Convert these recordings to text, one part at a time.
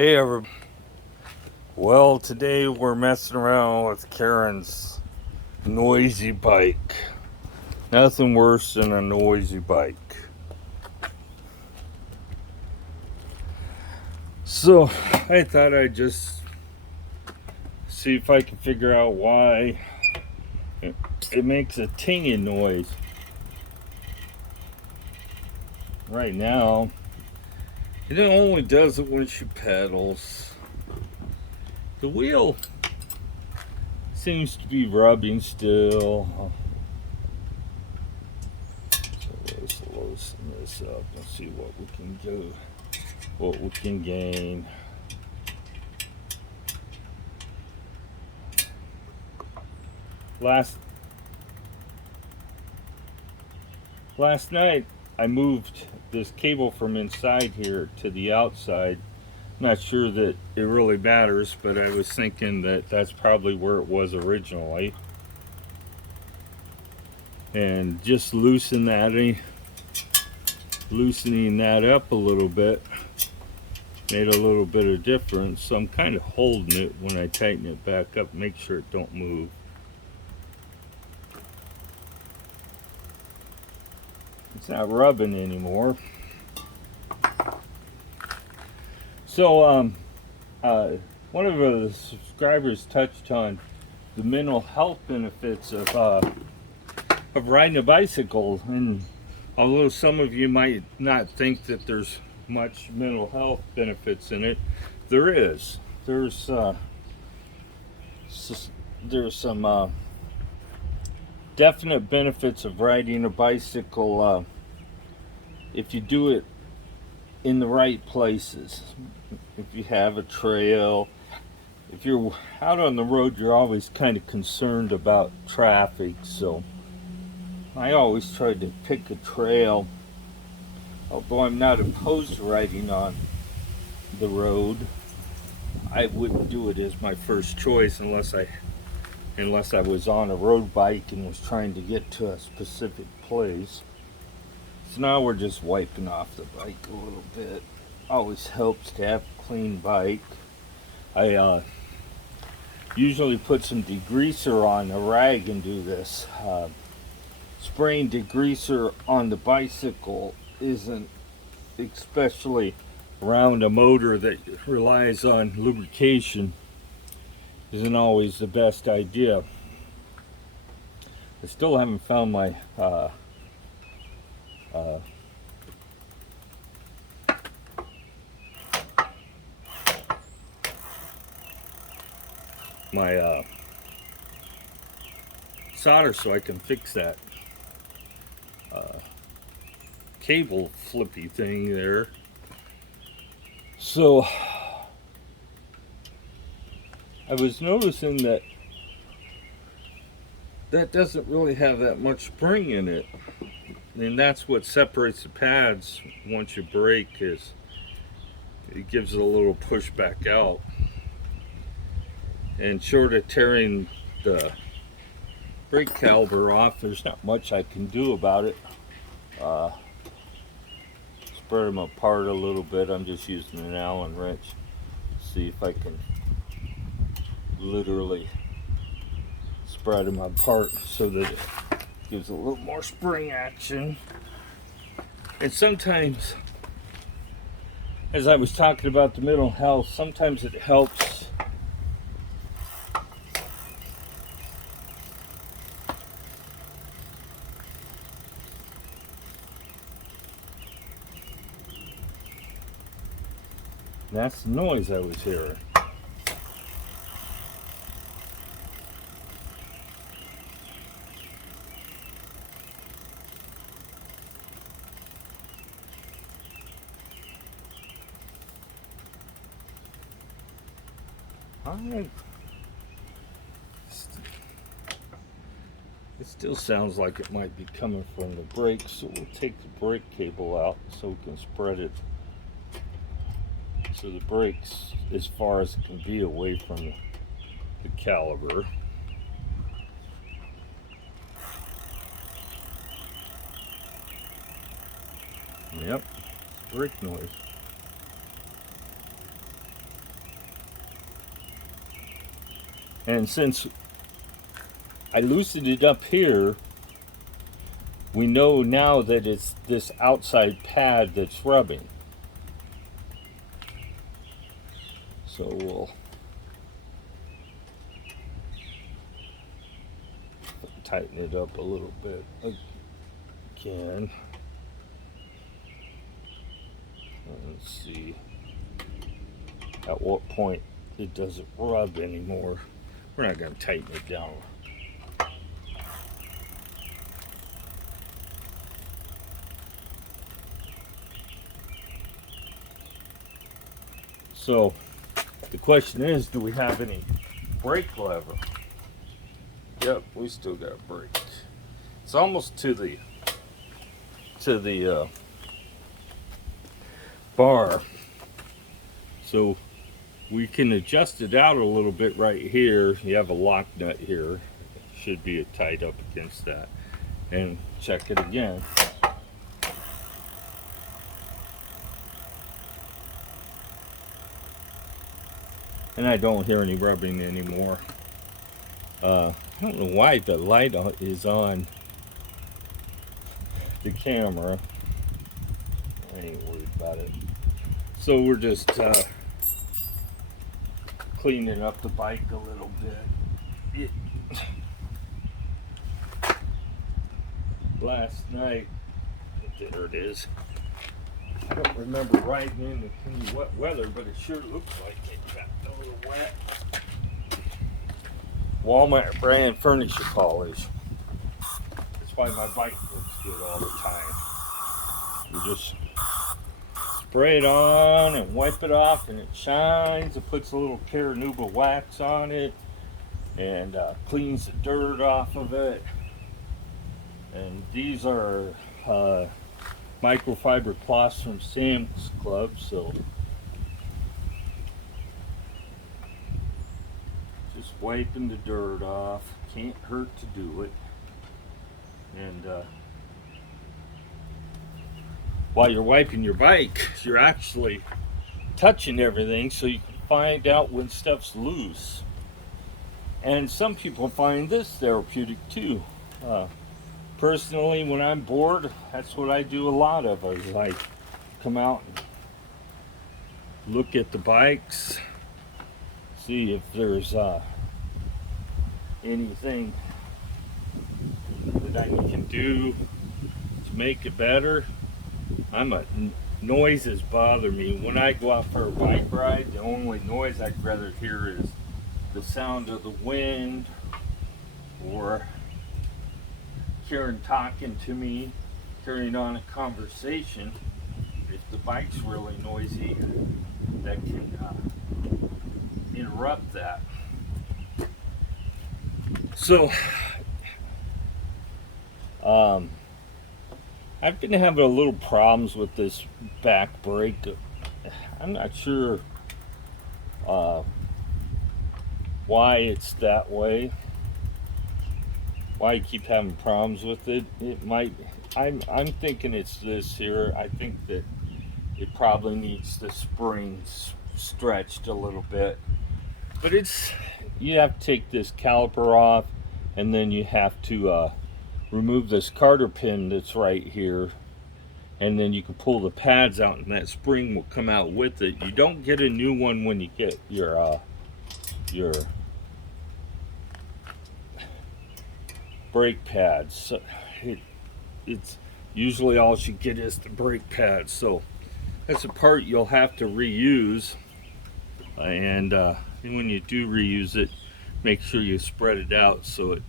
Hey everybody. Well, today we're messing around with Karen's noisy bike. Nothing worse than a noisy bike. So, I thought I'd just see if I can figure out why it makes a tinging noise. Right now, it only does it when she pedals. The wheel seems to be rubbing still. So let's loosen this up and see what we can do, what we can gain. Last night I moved this cable from inside here to the outside. Not sure that it really matters, but I was thinking that that's probably where it was originally. And just loosening that up a little bit made a little bit of difference. So I'm kind of holding it when I tighten it back up, make sure it don't move. It's not rubbing anymore. So one of the subscribers touched on the mental health benefits of riding a bicycle, and although some of you might not think that there's much mental health benefits in it, there is. There's some definite benefits of riding a bicycle if you do it in the right places. If you have a trail, if you're out on the road, you're always kind of concerned about traffic, so I always try to pick a trail. Although I'm not opposed to riding on the road, I wouldn't do it as my first choice unless I was on a road bike and was trying to get to a specific place. So now we're just wiping off the bike a little bit. Always helps to have a clean bike. I usually put some degreaser on a rag and do this. Spraying degreaser on the bicycle isn't, especially around a motor that relies on lubrication, isn't always the best idea. I still haven't found my solder so I can fix that cable flippy thing there. So I was noticing that doesn't really have that much spring in it, and that's what separates the pads once you brake, is it gives it a little push back out. And short of tearing the brake caliper off, there's not much I can do about it. Spread them apart a little bit. I'm just using an Allen wrench. See if I can literally spread them apart so that it gives a little more spring action. And sometimes, as I was talking about the mental health, sometimes it helps that's the noise I was hearing. It still sounds like it might be coming from the brakes, so we'll take the brake cable out so we can spread it so the brakes as far as it can be away from the caliber. Yep, brake noise. And since I loosened it up here, we know now that it's this outside pad that's rubbing. So we'll tighten it up a little bit again. Let's see at what point it doesn't rub anymore. We're not going to tighten it down. So the question is, do we have any brake lever? Yep, we still got a brake. It's almost to the bar, so we can adjust it out a little bit right here. You have a lock nut here, should be tied up against that, and check it again. And I don't hear any rubbing anymore. I don't know why the light is on the camera. I ain't worried about it. So we're just cleaning up the bike a little bit. Last night, there it is. I don't remember riding in any wet weather, but it sure looks like it got a little wet. Walmart brand furniture polish. That's why my bike looks good all the time. You just spray it on and wipe it off, and it shines. It puts a little Caranuba wax on it and cleans the dirt off of it. And these are microfiber cloths from Sam's Club, so just wiping the dirt off. Can't hurt to do it. And while you're wiping your bike, you're actually touching everything so you can find out when stuff's loose. And some people find this therapeutic too. Personally, when I'm bored, that's what I do a lot of. Is I come out and look at the bikes, see if there's anything that I can do to make it better. Noises bother me. When I go out for a bike ride, the only noise I'd rather hear is the sound of the wind, or Karen talking to me, carrying on a conversation. If the bike's really noisy, that can interrupt that. So I've been having a little problems with this back brake. I'm not sure why it's that way. Why I keep having problems with it. It might, I'm thinking it's this here. I think that it probably needs the springs stretched a little bit. But you have to take this caliper off, and then you have to remove this carter pin that's right here, and then you can pull the pads out, and that spring will come out with it. You don't get a new one when you get your brake pads. So it's usually all you get is the brake pads. So that's a part you'll have to reuse, and when you do reuse it, make sure you spread it out so it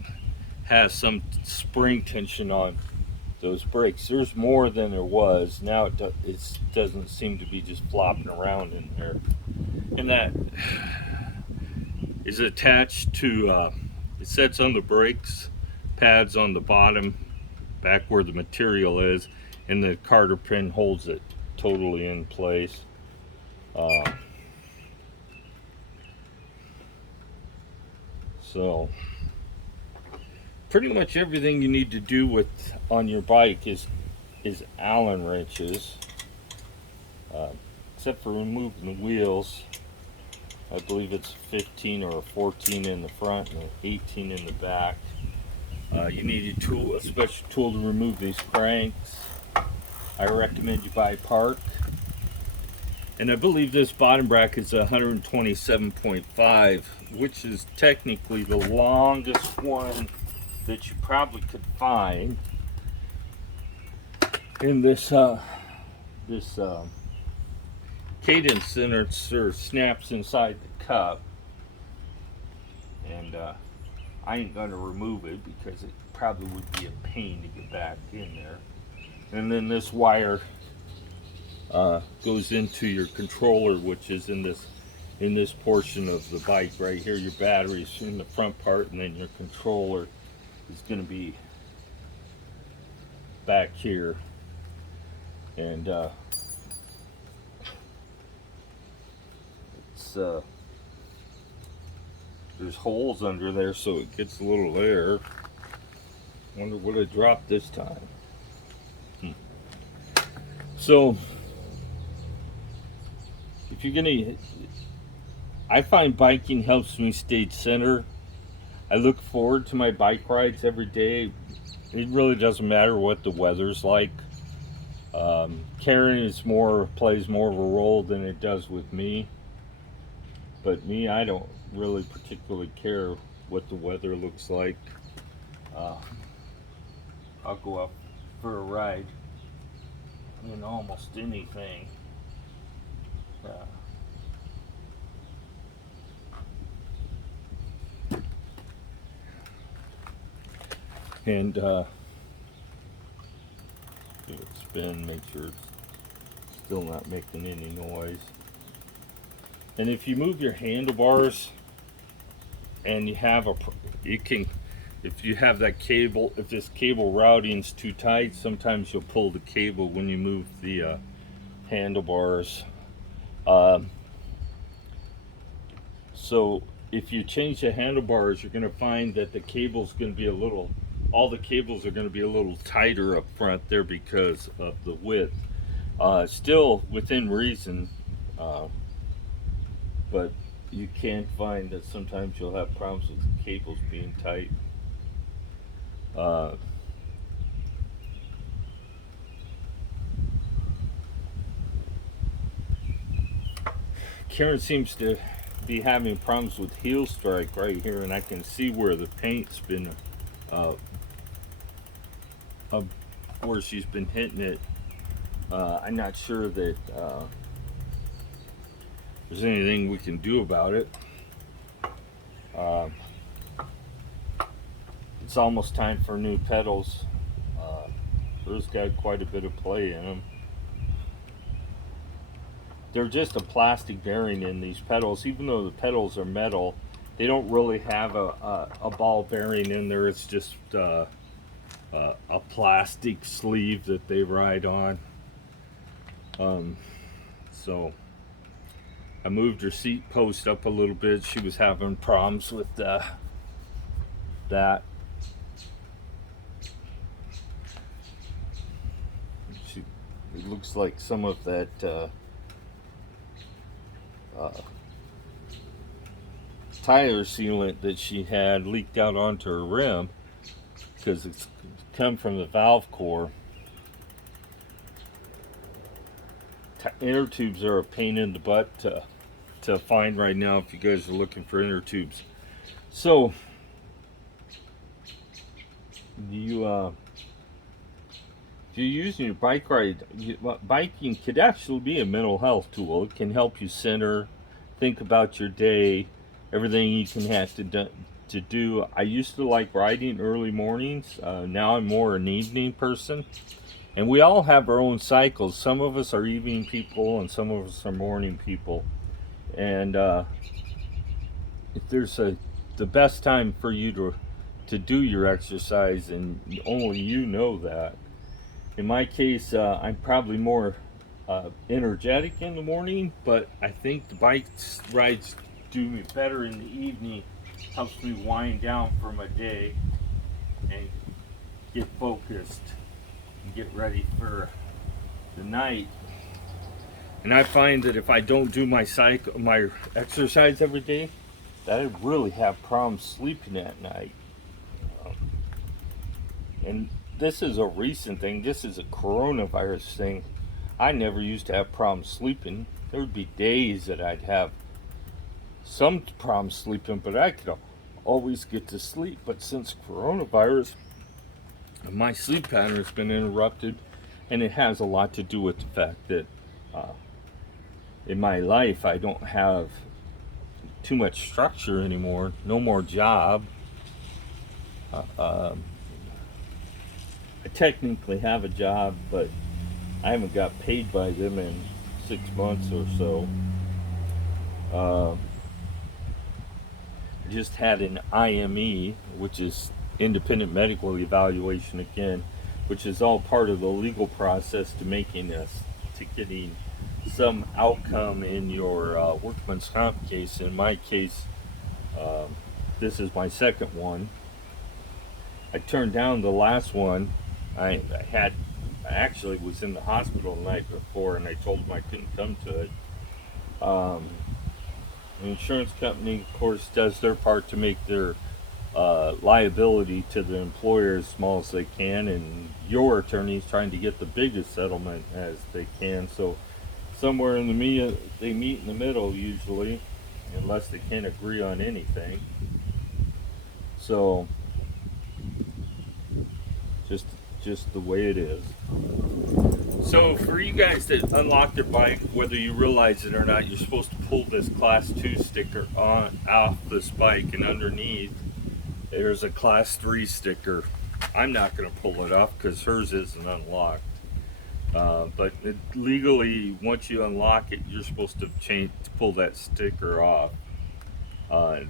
has some spring tension on those brakes. There's more than there was. Now it doesn't seem to be just flopping around in there. And that is attached to, it sets on the brakes pads on the bottom, back where the material is, and the carter pin holds it totally in place. So pretty much everything you need to do on your bike is Allen wrenches, except for removing the wheels. I believe it's 15 or 14 in the front and 18 in the back. You need a special tool to remove these cranks. I recommend you buy Park. And I believe this bottom bracket is 127.5, which is technically the longest one that you probably could find in this cadence sensor snaps inside the cup. And I ain't gonna remove it because it probably would be a pain to get back in there. And then this wire goes into your controller, which is in this portion of the bike right here. Your battery's in the front part, and then your controller is going to be back here. And it's there's holes under there, so it gets a little air. Wonder what I dropped this time. So if you're gonna, I find biking helps me stay center. I look forward to my bike rides every day. It really doesn't matter what the weather's like. Karen plays more of a role than it does with me. But me, I don't really particularly care what the weather looks like. I'll go up for a ride in almost anything. And give it a spin, make sure it's still not making any noise. And if you move your handlebars and you have if you have that cable, if this cable routing's too tight, sometimes you'll pull the cable when you move the handlebars. So if you change the handlebars, you're going to find that the cable's going to be all the cables are going to be a little tighter up front there because of the width. Still within reason, but you can find that sometimes you'll have problems with the cables being tight. Karen seems to be having problems with heel strike right here, and I can see where the paint's been where she's been hitting it. I'm not sure that there's anything we can do about it. It's almost time for new pedals. Those got quite a bit of play in them. They're just a plastic bearing in these pedals. Even though the pedals are metal, they don't really have a ball bearing in there. It's just a plastic sleeve that they ride on. So I moved her seat post up a little bit. She was having problems with that. It looks like some of that tire sealant that she had leaked out onto her rim because it's come from the valve core. Inner tubes are a pain in the butt to find right now if you guys are looking for inner tubes. So if you're using your bike ride, biking could actually be a mental health tool. It can help you center, think about your day, everything you can have to do. I used to like riding early mornings. Now I'm more an evening person. And we all have our own cycles. Some of us are evening people and some of us are morning people. And if there's the best time for you to do your exercise, and only you know that. In my case, I'm probably more energetic in the morning, but I think the bike rides do me better in the evening. Helps me wind down for my day and get focused and get ready for the night. And I find that if I don't do my exercise every day, that I really have problems sleeping at night. Um, and this is a recent thing. This is a coronavirus thing. I never used to have problems sleeping. There would be days that I'd have some problems sleeping, but I could always get to sleep. But since coronavirus, my sleep pattern has been interrupted, and it has a lot to do with the fact that uh, in my life I don't have too much structure anymore. No more job. Uh, um, I technically have a job, but I haven't got paid by them in 6 months or so. Uh, I just had an IME, which is independent medical evaluation again, which is all part of the legal process to making us to getting some outcome in your workman's comp case. In my case, um, this is my second one. I turned down the last one. I actually was in the hospital the night before, and I told them I couldn't come to it. Um, the insurance company, of course, does their part to make their liability to the employer as small as they can, and your attorney is trying to get the biggest settlement as they can. So somewhere in the they meet in the middle usually, unless they can't agree on anything. So just just the way it is. So for you guys that unlock their bike, whether you realize it or not, you're supposed to pull this Class 2 sticker on off this bike, and underneath there's a Class 3 sticker. I'm not going to pull it off because hers isn't unlocked. But legally, once you unlock it, you're supposed to pull that sticker off.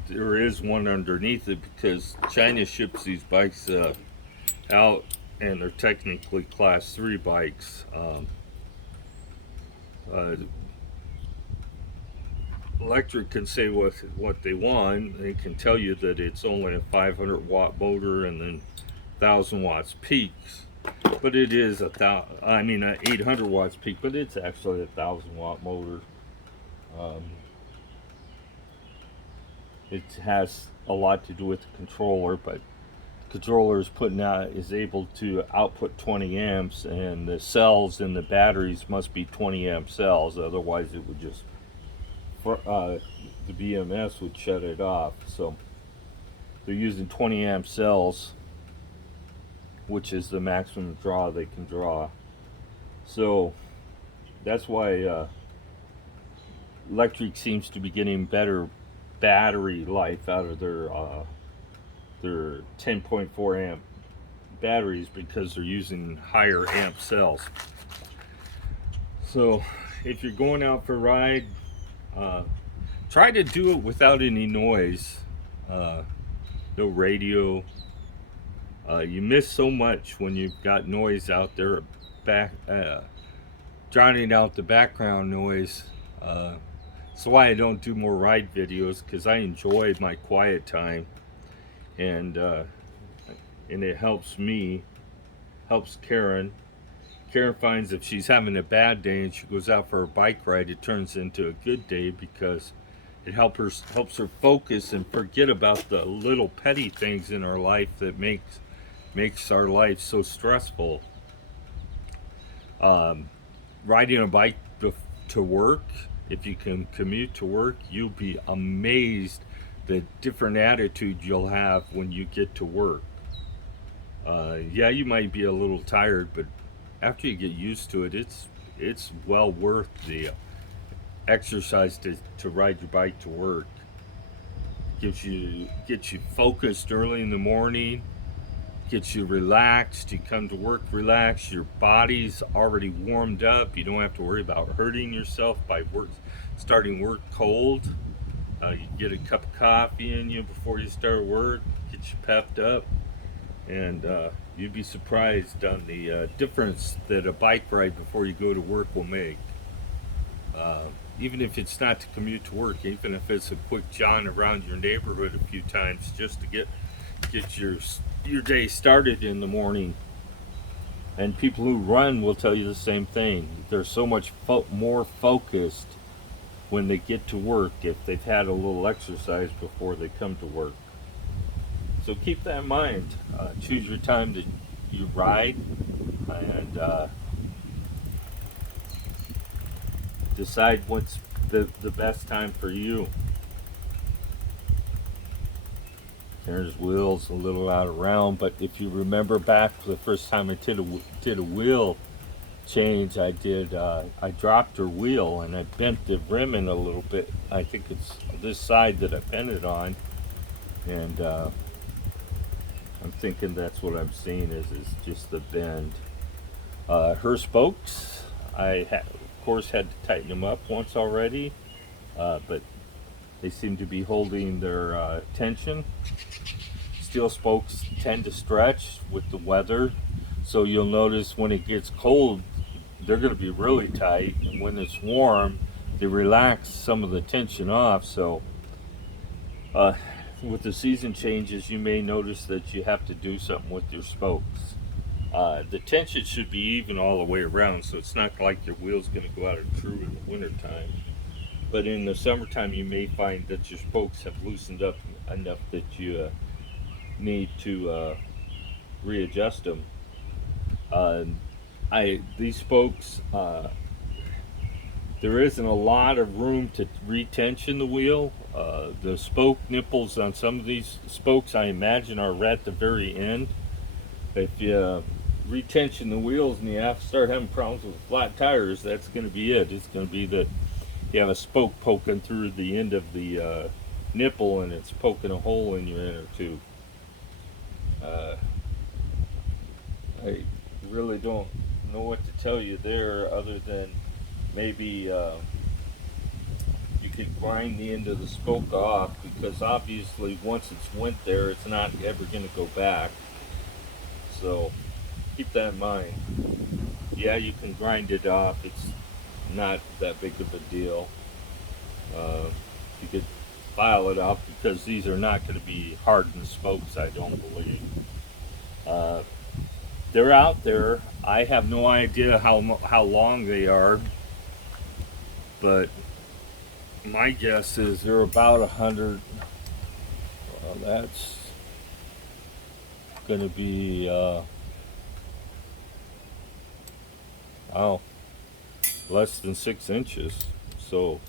There is one underneath it because China ships these bikes out, and they're technically Class 3 bikes. Uh, Lectric can say what they want. They can tell you that it's only a 500 watt motor and then 1,000 watts peaks, but it is 800 watts peak, but it's actually a 1,000 watt motor. Um, it has a lot to do with the controller, but the controller is able to output 20 amps, and the cells in the batteries must be 20 amp cells, otherwise it would just the BMS would shut it off. So they're using 20 amp cells, which is the maximum draw they can draw. So that's why Lectric seems to be getting better battery life out of their 10.4 amp batteries, because they're using higher amp cells. So if you're going out for a ride, try to do it without any noise, no radio. You miss so much when you've got noise out there, drowning out the background noise. That's why I don't do more ride videos, because I enjoy my quiet time, and it helps me, helps Karen. Karen finds if she's having a bad day and she goes out for a bike ride, it turns into a good day, because it helps her focus and forget about the little petty things in our life that makes our life so stressful. Riding a bike to work, if you can commute to work, you'll be amazed the different attitude you'll have when you get to work. Yeah, you might be a little tired, but after you get used to it, it's well worth the exercise to ride your bike to work. Gets you focused early in the morning, gets you relaxed. You come to work relaxed. Your body's already warmed up. You don't have to worry about hurting yourself by starting work cold. You get a cup of coffee in you before you start work, get you pepped up, and you'd be surprised on the difference that a bike ride before you go to work will make. Even if it's not to commute to work, even if it's a quick jaunt around your neighborhood a few times just to get your day started in the morning. And people who run will tell you the same thing. They're so much more focused when they get to work if they've had a little exercise before they come to work. So keep that in mind. Choose your time to you ride, and decide what's the best time for you. There's wheels a little out of round, but if you remember back the first time I did a wheel change, I dropped her wheel and I bent the rim in a little bit. I think it's this side that I bent it on, and I'm thinking that's what I'm seeing is just the bend. Her spokes, of course had to tighten them up once already, but they seem to be holding their tension. Steel spokes tend to stretch with the weather, so you'll notice when it gets cold, they're going to be really tight, and when it's warm, they relax some of the tension off. So, with the season changes, you may notice that you have to do something with your spokes. The tension should be even all the way around, so it's not like your wheel's going to go out of true in the wintertime. But in the summertime, you may find that your spokes have loosened up enough that you need to readjust them. These spokes, there isn't a lot of room to retension the wheel. The spoke nipples on some of these spokes, I imagine, are right at the very end. If you retension the wheels and you have to start having problems with flat tires, that's going to be it. It's going to be that you have a spoke poking through the end of the nipple and it's poking a hole in your inner tube. I really don't know what to tell you there other than maybe you could grind the end of the spoke off, because obviously once it's went there, it's not ever going to go back. So keep that in mind. Yeah, you can grind it off. It's not that big of a deal. You could file it off, because these are not going to be hardened spokes, I don't believe. They're out there. I have no idea how long they are, but my guess is they're about 100. Well, that's going to be less than 6 inches. So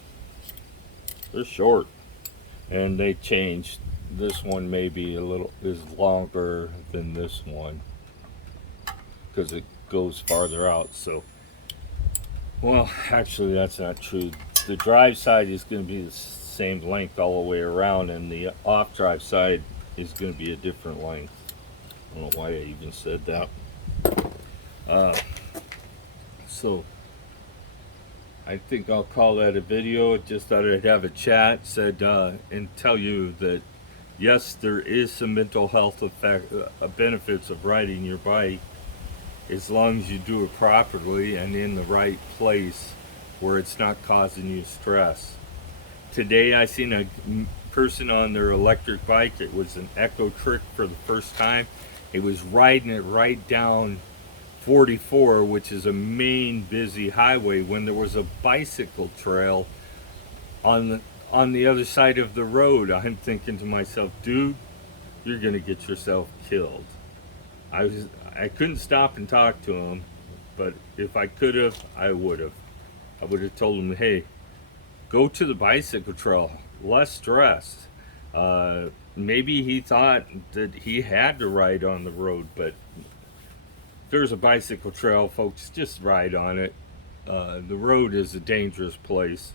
they're short, and they changed. This one maybe is longer than this one because it goes farther out. So, well, actually that's not true. The drive side is going to be the same length all the way around, and the off drive side is going to be a different length. I don't know why I even said that. So I think I'll call that a video. Just thought I'd have a chat, and tell you that yes, there is some mental health benefits of riding your bike, as long as you do it properly and in the right place where it's not causing you stress. Today I seen a person on their electric bike. It was an Lectric for the first time. It was riding it right down 44, which is a main busy highway, when there was a bicycle trail on the other side of the road. I'm thinking to myself, dude, you're gonna get yourself killed. I couldn't stop and talk to him, but if I could have, I would have. I would have told him, hey, go to the bicycle trail, less stress. Maybe he thought that he had to ride on the road, but if there's a bicycle trail, folks, just ride on it. The road is a dangerous place,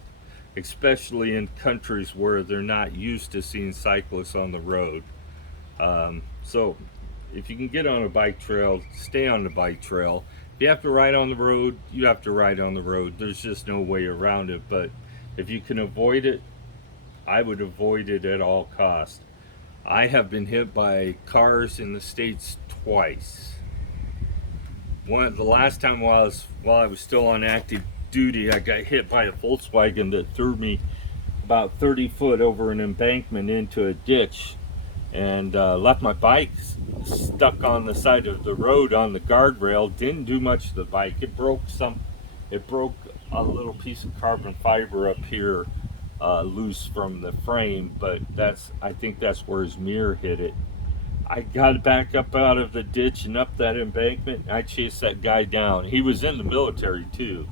especially in countries where they're not used to seeing cyclists on the road. So if you can get on a bike trail, stay on the bike trail. If you have to ride on the road, you have to ride on the road. There's just no way around it. But if you can avoid it, I would avoid it at all costs. I have been hit by cars in the States twice. The last time while I was still on active duty, I got hit by a Volkswagen that threw me about 30 foot over an embankment into a ditch. and left my bike stuck on the side of the road on the guardrail. Didn't do much to the bike. It broke a little piece of carbon fiber up here, loose from the frame, but I think that's where his mirror hit it. I got back up out of the ditch and up that embankment. I chased that guy down. He was in the military too.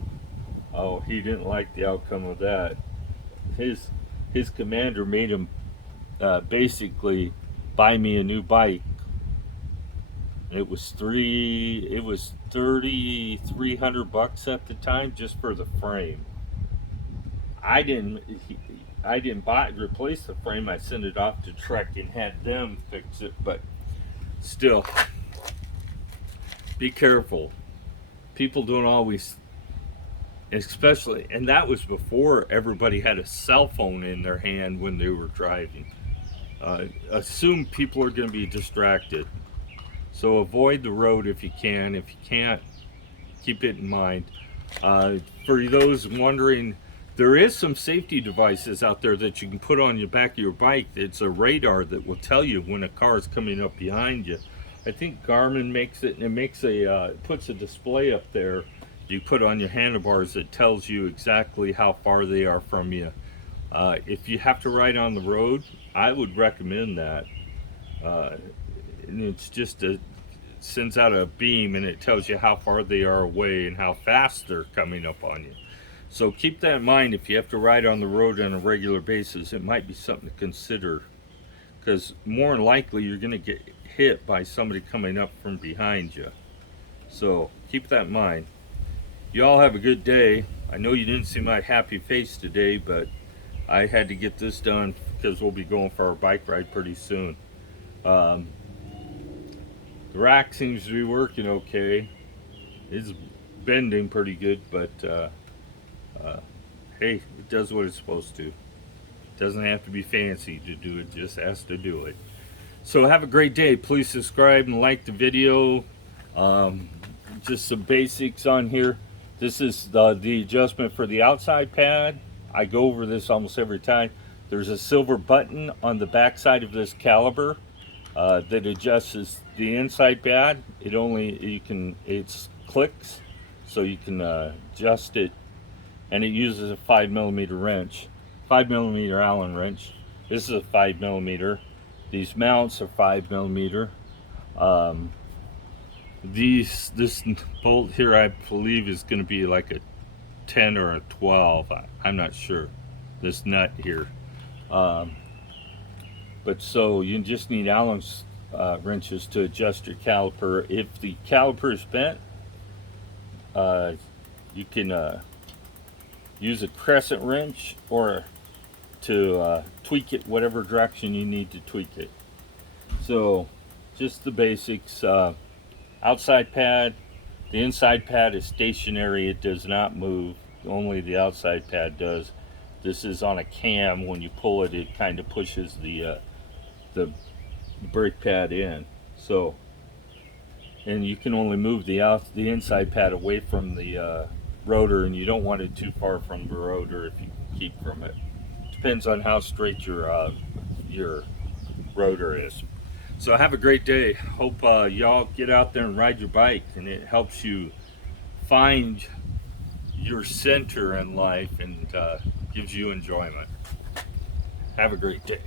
Oh, he didn't like the outcome of that. His commander made him basically buy me a new bike. It was 3,300 bucks at the time just for the frame. I didn't replace the frame. I sent it off to Trek and had them fix it. But still, be careful. People don't always, especially, and that was before everybody had a cell phone in their hand when they were driving. Assume people are going to be distracted. So avoid the road if you can. If you can't, keep it in mind. For those wondering, there is some safety devices out there that you can put on the back of your bike. It's a radar that will tell you when a car is coming up behind you. I think Garmin makes it, and it puts a display up there you put on your handlebars that tells you exactly how far they are from you. If you have to ride on the road, I would recommend that. And it's just sends out a beam and it tells you how far they are away and how fast they're coming up on you. So keep that in mind if you have to ride on the road on a regular basis. It might be something to consider, because more than likely you're going to get hit by somebody coming up from behind you. So keep that in mind. You all have a good day. I know you didn't see my happy face today, but I had to get this done because we'll be going for our bike ride pretty soon. The rack seems to be working okay. It's bending pretty good, but hey, it does what it's supposed to. It doesn't have to be fancy to do it, just has to do it. So have a great day. Please subscribe and like the video. Just some basics on here. This is the adjustment for the outside pad. I go over this almost every time. There's a silver button on the back side of this caliper that adjusts the inside pad. It's clicks, so you can adjust it, and it uses a 5mm wrench, 5mm Allen wrench. This is a 5mm. These mounts are 5mm. This bolt here, I believe, is going to be like a 10 or a 12. I'm not sure. This nut here. But so you just need Allen wrenches to adjust your caliper. If the caliper is bent, you can use a crescent wrench or to tweak it whatever direction you need to tweak it. So just the basics. Outside pad, the inside pad is stationary, it does not move, only the outside pad does. This is on a cam. When you pull it, it kind of pushes the brake pad in. So, and you can only move the inside pad away from the rotor, and you don't want it too far from the rotor if you keep from it. Depends on how straight your rotor is. So have a great day. Hope y'all get out there and ride your bike, and it helps you find your center in life and gives you enjoyment. Have a great day.